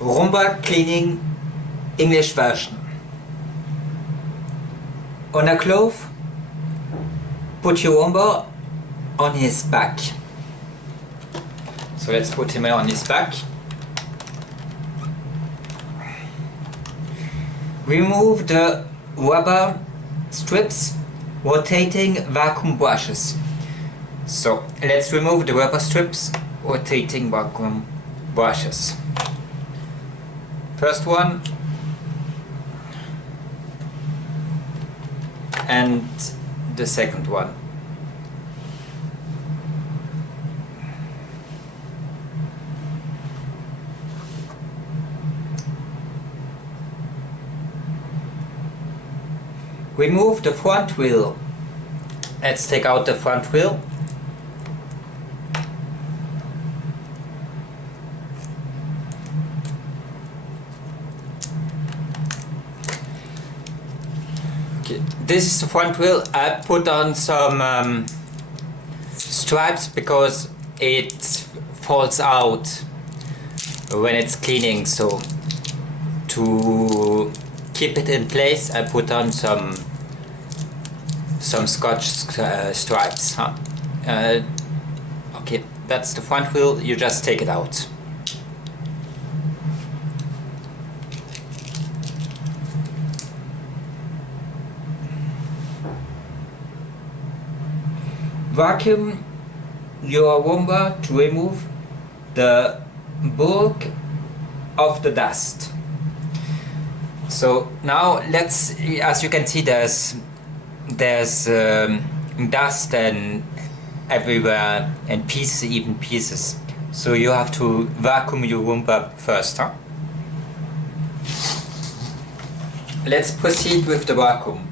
Roomba cleaning English version. On a cloth, put your Roomba on his back. So let's put him on his back. Remove the rubber strips, rotating vacuum brushes. So let's remove the rubber strips, rotating vacuum brushes. First one and the second one. Remove the front wheel. Let's take out the front wheel. Okay. This is the front wheel. I put on some stripes because it falls out when it's cleaning, so to keep it in place I put on some scotch stripes. Okay, that's the front wheel. You just take it out. Vacuum your Roomba to remove the bulk of the dust. So now let's, as you can see, there's dust and everywhere, and pieces, even pieces. So you have to vacuum your Roomba first, huh? Let's proceed with the vacuum.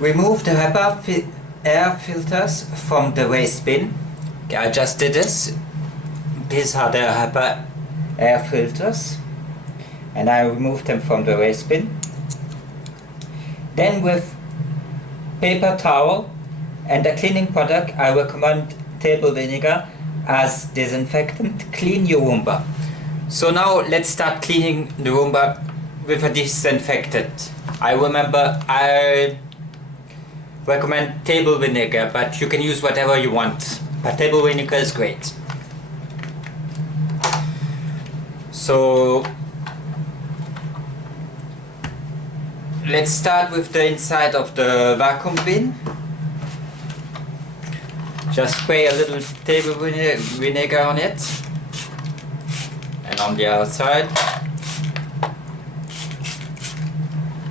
Remove the Hepa Air Filters from the waste bin. Okay, I just did this. These are the Hepa Air Filters, and I removed them from the waste bin. Then with paper towel and a cleaning product, I recommend table vinegar as disinfectant. Clean your Roomba. So now let's start cleaning the Roomba with a disinfectant. I recommend table vinegar, but you can use whatever you want. But table vinegar is great. So let's start with the inside of the vacuum bin. Just spray a little table vinegar on it and on the other side,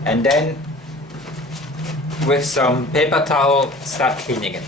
and then with some paper towel start cleaning it.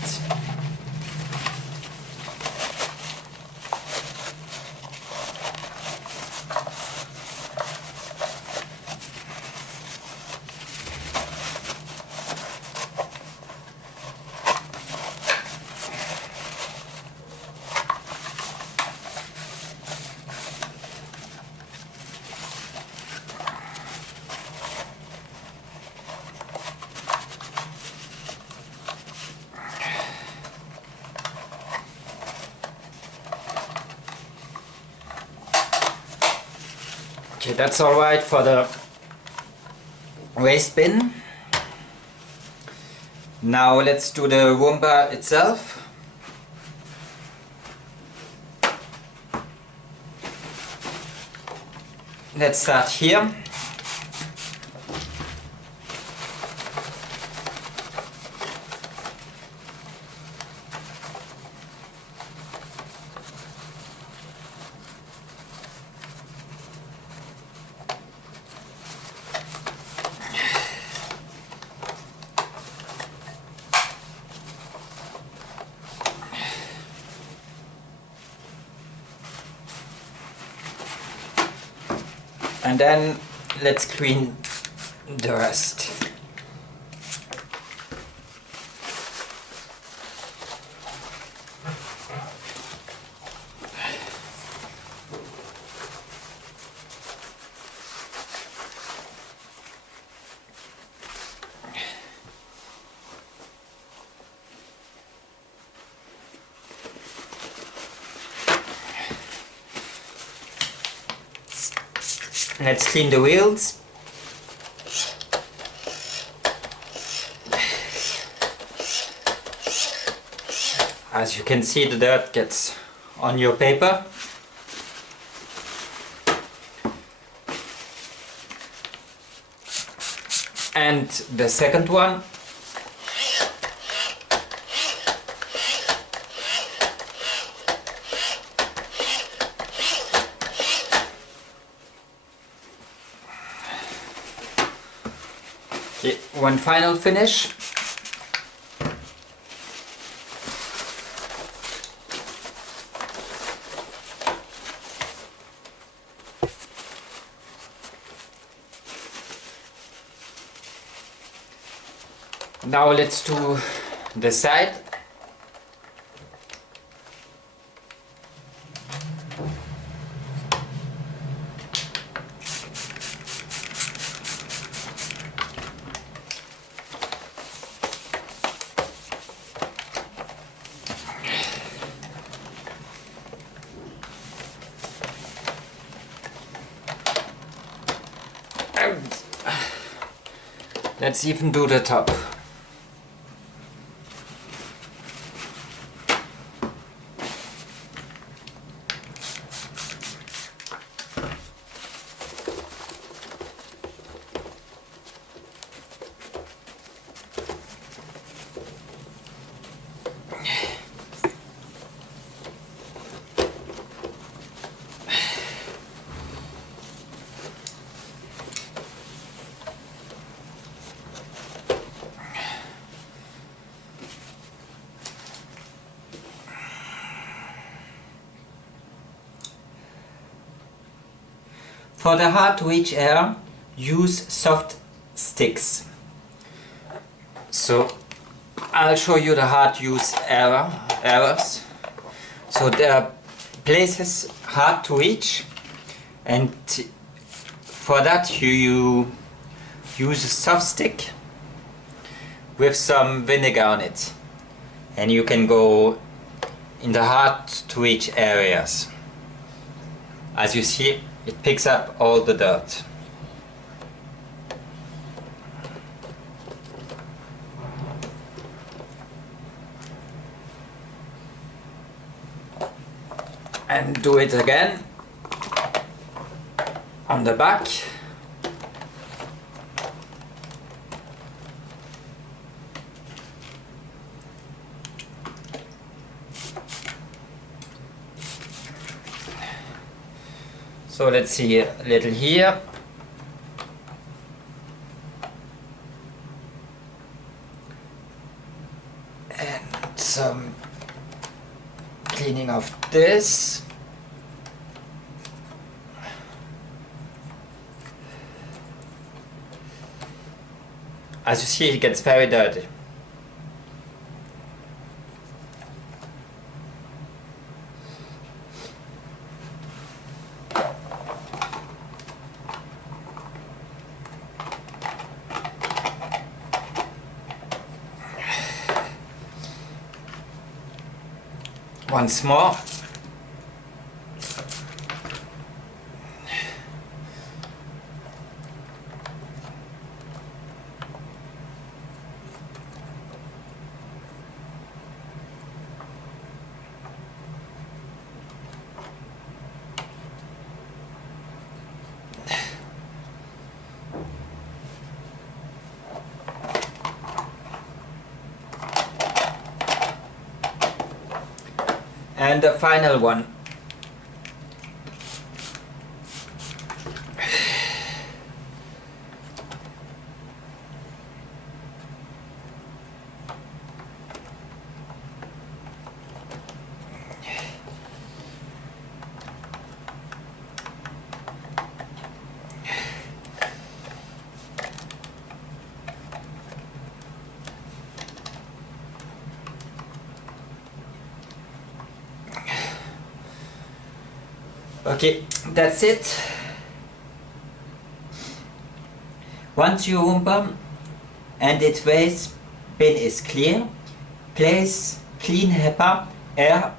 Okay, that's alright for the waste bin. Now let's do the Roomba itself. Let's start here. And then let's clean the rest. Let's clean the wheels. As you can see, the dirt gets on your paper. And the second one. Okay, one final finish. Now let's do the side. Let's even do the top. For the hard to reach air, use soft sticks. So I'll show you the hard use errors. So there are places hard to reach, and for that you use a soft stick with some vinegar on it, and you can go in the hard to reach areas. As you see, it picks up all the dirt. And do it again on the back. So let's see a little here. And some cleaning of this. As you see, it gets very dirty. Once more. And the final one. Okay, that's it. Once your Roomba and its waste bin is clear, place clean Hepa Air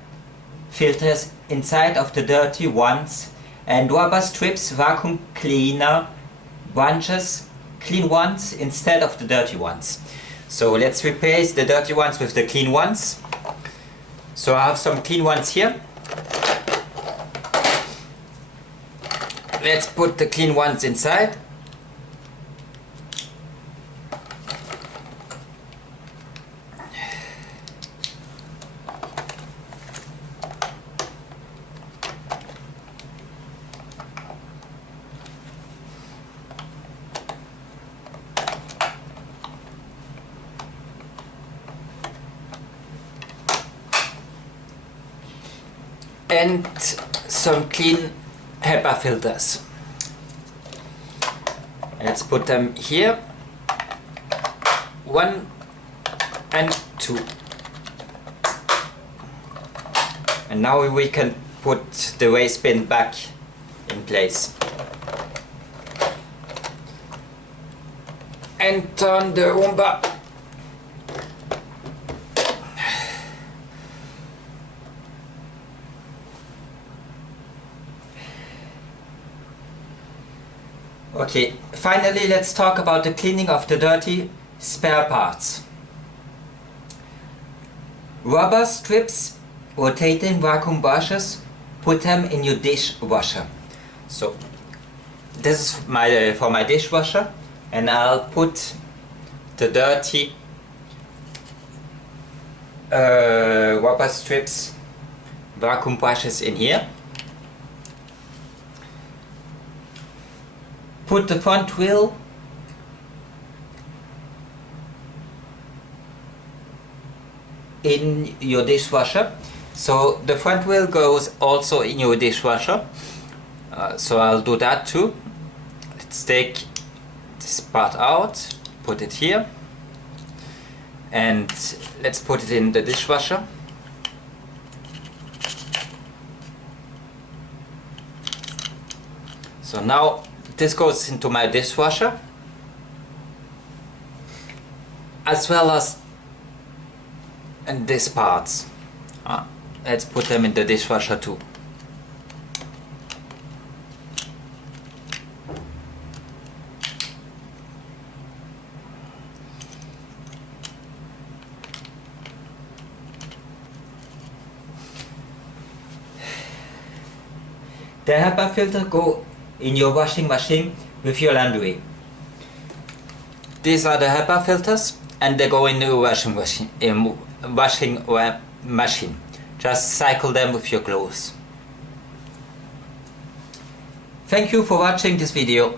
Filters inside of the dirty ones and rubber strips vacuum cleaner bunches clean ones instead of the dirty ones. So let's replace the dirty ones with the clean ones. So I have some clean ones here. Let's put the clean ones inside. And some clean HEPA filters. Let's put them here. 1 and 2. And now we can put the waste bin back in place. And turn the Roomba. Okay, finally let's talk about the cleaning of the dirty spare parts. Rubber strips, rotating vacuum washers, put them in your dishwasher. So this is for my dishwasher, and I'll put the dirty rubber strips, vacuum brushes in here. Put the front wheel in your dishwasher. So the front wheel goes also in your dishwasher. So I'll do that too. Let's take this part out, put it here, and let's put it in the dishwasher. So now this goes into my dishwasher, as well as in these parts. Let's put them in the dishwasher too. The HEPA filter go in your washing machine with your laundry. These are the HEPA filters, and they go in your washing machine. Just cycle them with your clothes. Thank you for watching this video.